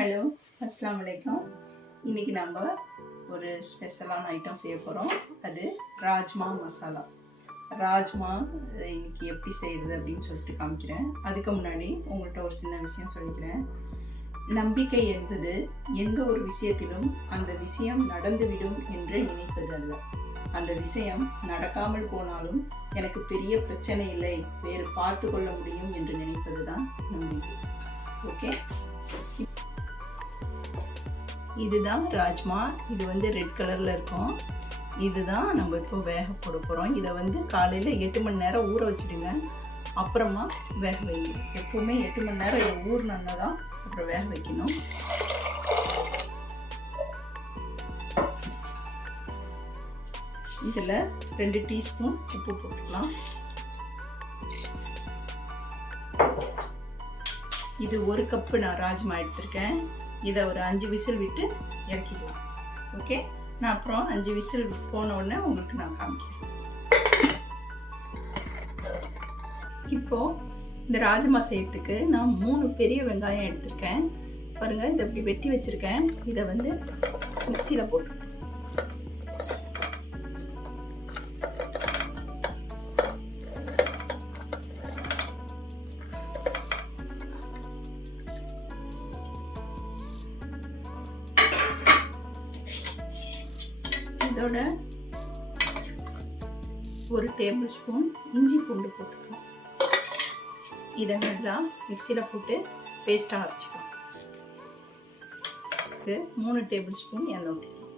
Hello, அஸ்ஸலாமு அலைக்கும். இன்றைக்கி நம்ம ஒரு ஸ்பெஷலான ஐட்டம் செய்ய போகிறோம். அது ராஜ்மா மசாலா. ராஜ்மா இன்றைக்கி எப்படி செய்கிறது அப்படின்னு சொல்லிட்டு காமிக்கிறேன். அதுக்கு முன்னாடி உங்கள்கிட்ட ஒரு சின்ன விஷயம் சொல்லிக்கிறேன். நம்பிக்கை என்பது எந்த ஒரு விஷயத்திலும் அந்த விஷயம் நடந்துவிடும் என்று நினைப்பது அல்ல. அந்த விஷயம் நடக்காமல் போனாலும் எனக்கு பெரிய பிரச்சனை இல்லை, வேறு பார்த்து கொள்ள முடியும் என்று நினைப்பது தான் நம்பிக்கை. ஓகே, இதுதான் ராஜ்மா. இது ரெட் கலரில் இருக்கும். இதுதான் நம்ம இப்போ வேக போட போகிறோம். இதை காலையில் 8 மணி நேரம் ஊற வச்சுடுங்க. அப்புறமா வேக வைங்க. எப்போவுமே 8 மணி நேரம் இதை ஊறினா தான் அப்புறம் வேக வைக்கணும். இதில் 2 டீஸ்பூன் உப்பு போட்டுக்கலாம். இது 1 கப்பு நான் ராஜ்மா எடுத்திருக்கேன். இதை ஒரு 5 விசில் விட்டு இறக்கிக்கலாம். ஓகே, நான் அப்புறம் 5 விசில் போன உடனே உங்களுக்கு நான் காமிக்கிறேன். இப்போது இந்த ராஜ்மா செய்யறதுக்கு நான் 3 பெரிய வெங்காயம் எடுத்திருக்கேன். பாருங்கள், இதை இப்படி வெட்டி வச்சுருக்கேன். இதை மிக்சியில் போட்டு இதோட 1 டேபிள் ஸ்பூன் இஞ்சி பூண்டு போட்டுக்கலாம். இதை நல்லா மிக்சியில் போட்டு பேஸ்ட்டாக அரைச்சிக்கலாம். 3 டேபிள் ஸ்பூன் எண்ணெய் ஊற்றிக்கலாம்.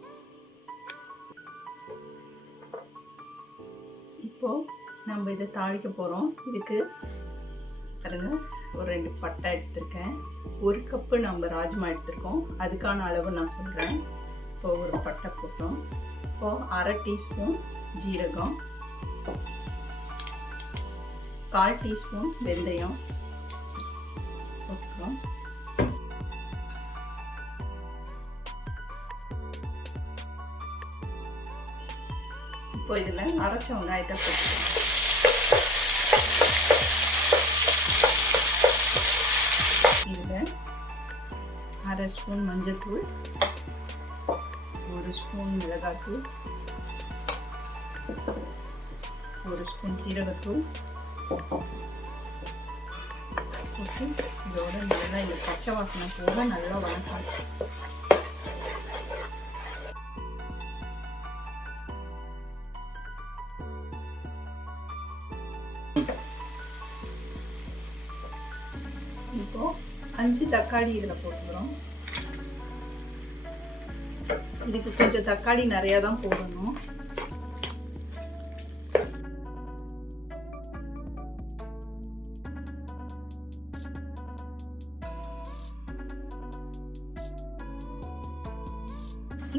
இப்போது நம்ம இதை தாளிக்க போகிறோம். இதுக்கு பாருங்க, ஒரு 2 பட்டை எடுத்திருக்கேன். 1 கப்பு நம்ம ராஜ்மா எடுத்திருக்கோம். அதுக்கான அளவு நான் சொல்கிறேன். இப்போ ஒரு பட்டை போட்டோம். இப்போது 1/2 டீஸ்பூன் ஜீரகம், 1/4 டீஸ்பூன் வெந்தயம் போட்டுக்கிறோம். இப்போ இதில் அரைச்ச வெங்காயத்தை போட்டுக்கிறோம். இதில் 1/2 ஸ்பூன் மஞ்சள்தூள், 1 ஸ்பூன் மிளகாத்தூள், 1 ஸ்பூன் சீரகத்தூள் போட்டு இதோட நல்லா இந்த பச்சை வாசனை போக நல்லா வதக்கலாம். இப்போ 5 தக்காளி இதில் போட்டுக்கிறோம். இதுக்கு கொஞ்சம் தக்காளி நிறையா தான் போடணும்.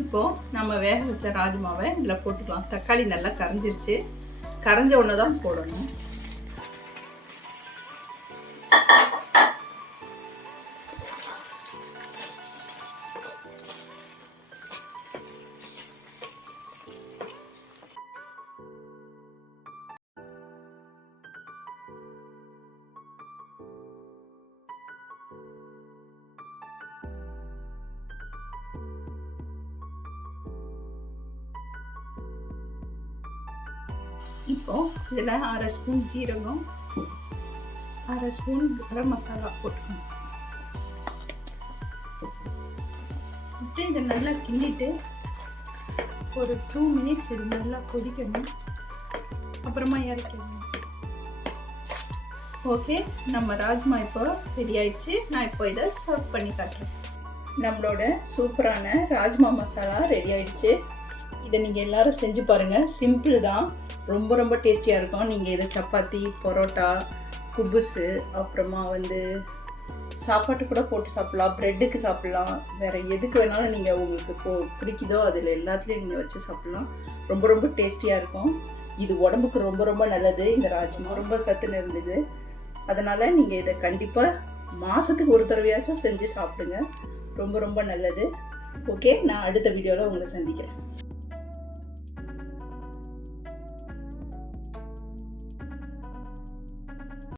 இப்போ நம்ம வேக வச்ச ராஜ்மாவை இதில் போட்டுக்கலாம். தக்காளி நல்லா கரைஞ்சிருச்சு. கரைஞ்ச உடனே தான் போடணும். இப்போ இதில் 1/2 ஸ்பூன் ஜீரகம், 1/2 ஸ்பூன் கரம் மசாலா போட்டுக்கணும். அப்படியே இதை நல்லா கிண்டிட்டு ஒரு 2 மினிட்ஸ் இது நல்லா கொதிக்கணும். அப்புறமா இறக்கணும். ஓகே, நம்ம ராஜ்மா இப்போ ரெடி ஆயிடுச்சு. நான் இப்போ இதை சர்வ் பண்ணி காட்டுறேன். நம்மளோட சூப்பரான ராஜ்மா மசாலா ரெடி ஆயிடுச்சு. இதை நீங்கள் எல்லாரும் செஞ்சு பாருங்கள். சிம்பிள் தான், ரொம்ப ரொம்ப டேஸ்டியாக இருக்கும். நீங்கள் இதை சப்பாத்தி, பரோட்டா, குபுஸு, அப்புறமா சாப்பாட்டு கூட போட்டு சாப்பிட்லாம், ப்ரெட்டுக்கு சாப்பிட்லாம், வேறு எதுக்கு வேணாலும் நீங்கள் உங்களுக்கு பிடிக்குதோ அதில் எல்லாத்துலேயும் நீங்கள் வச்சு சாப்பிட்லாம். ரொம்ப ரொம்ப டேஸ்டியாக இருக்கும். இது உடம்புக்கு ரொம்ப ரொம்ப நல்லது. இந்த ராஜ்மா ரொம்ப சத்து நிறைந்தது. அதனால் நீங்கள் இதை கண்டிப்பாக மாதத்துக்கு ஒரு தடவையாச்சும் செஞ்சு சாப்பிடுங்க. ரொம்ப ரொம்ப நல்லது. ஓகே, நான் அடுத்த வீடியோவில் உங்களை சந்திக்கிறேன்.